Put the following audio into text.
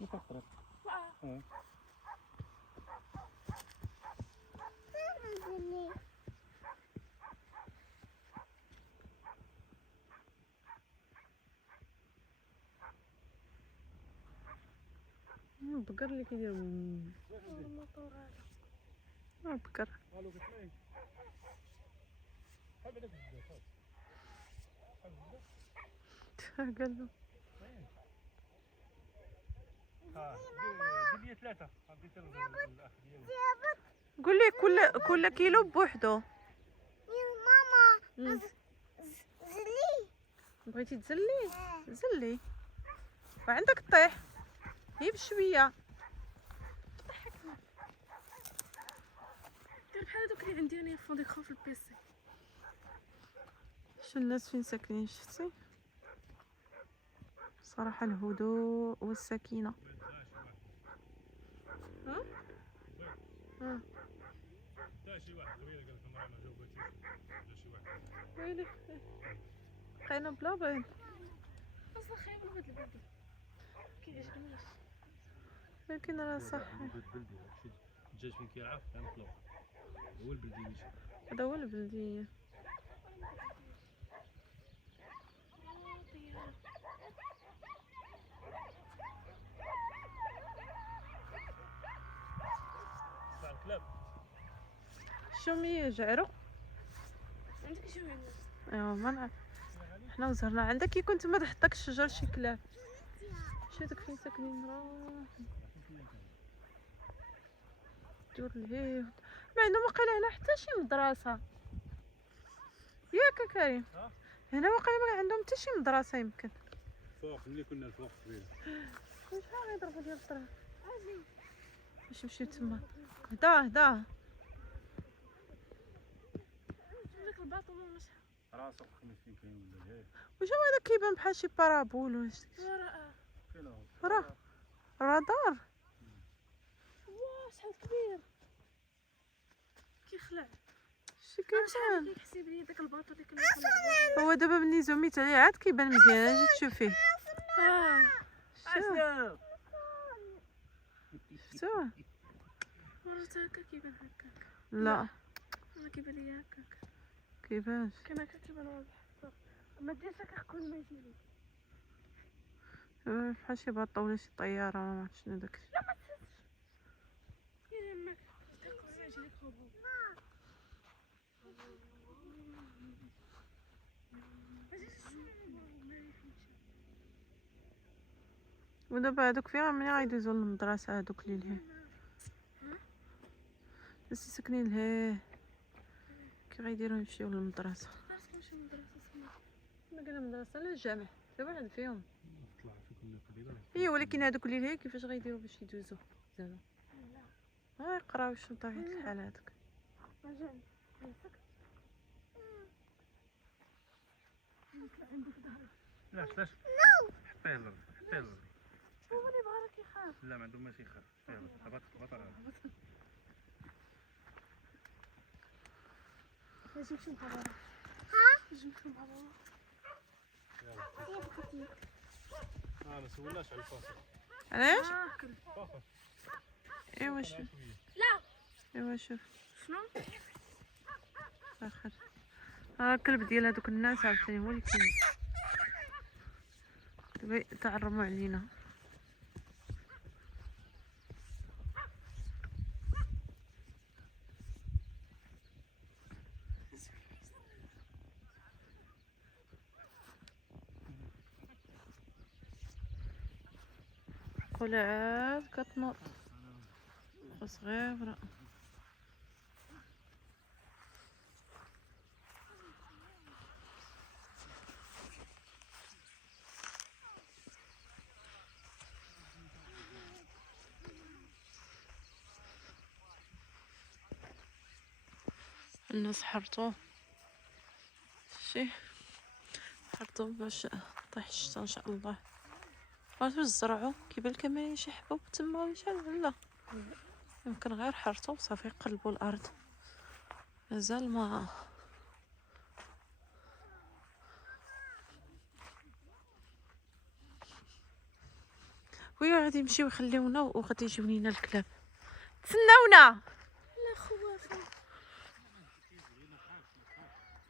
مكفرة. بقر اللي كيدير الموطور هذا بقر. قال له دير لي 3 عطيت الاخ ديالي. قول لي كل كيلو بوحدو. ماما زلي بغيتي تزلي زلي وعندك طيح هي بشويه. دير بحال هادوك اللي عندي انا فون ديكرون في البيسي. شو الناس فين ساكنين شفتي صراحه الهدوء والسكينه. تا شي واحد قبيله قال لك المراه ما جاوبتيش جا شي واحد ويلي بقينا بلا بيض. اصلا خايبه من هاد البلد كيعجبنيش. لكن راه صح بلدي داكشي الدجاج فين كيرعى كنطلق هو البلدي هذا هو البلديه. تاع الكلاب. شومي جعرو. عندك شي وين ايوا ما نعرف حنا وزهرنا عندك كي كنت ما تحطك الشجر شي كلاب. شفتك فين ساكنين راه دور لهيه ما عندهم واقيلا هنا حتى شي مدرسه ياك كريم. هنا واقيلا ما عندهم حتى شي مدرسه يمكن. فوق ملي كنا الفوق قبيله شحال غيضربوا ديال الطريق باش نمشيو تما. هدا داك الباطو ماما راسك خمس فين كاين ولا هي واش هو هذا كيبان بحال شي بارابول ولا شي وراه فين هو راه رادار. واه شحال كبير كيخلع. شي انا شحال كيبان كيحسب لي داك الباطو اللي كنا كنلعبوا. هو دابا ملي زوميت عليه عاد كيبان مزيان. اجي تشوف فيه اشنو شفتوه. مرات هكا كيبان هكاك. لا انا كيبان لي هكاك كيبانش كما هكا كيبان واضح. ما ديرش هكا كل ما يجيني. بحال شي باطه ولا شي طياره ما عرفت شنو داك. لا ما تهزش يا يماك تقول لي اجي لك هبوط. ودابا هادوك فين منين غيدوزو للمدرسه هادوك اللي لهيه الناس ساكنين لهيه كي غيديروا يمشيو للمدرسه. عرفت كنمشي للمدرسه سميت ما قال المدرسه لا الجامع دابا واحد فيهم. طلع في كل قبيله اي ولكن هادوك اللي لهيه كيفاش غيديروا باش يدوزو زعما ها يقراو شنو طبيعه الحال هذاك. اجاني هيسك نطلع عندك ظهري. لا حتى حتى الارض حتى الارض هو اللي بغا راه كيخاف. لا ما عندهم ماشي يخاف هبط اجي نمشي مع بابا. اجي نمشي مع بابا. ما سولناش على الفاصل علاش كل فاصل ايوا شوف لا ايوا شوف شنو اخر الكلب ديال هادوك الناس عاوتاني هو اللي دابا تعرموا علينا. ولا عاد كتنوض صغيره. الناس حرطوه شي حرطوه باش طيح الشتا ان شاء الله. عرفتوا واش زرعوا كيبان لك كاين شي حبوب تما ولا شحال لا يمكن غير حرطوا صافي قلبوا الارض مازال ما ويا غادي يمشيو يخليونا وغادي يجيو لينا الكلاب. تسناونا. لا خوافة.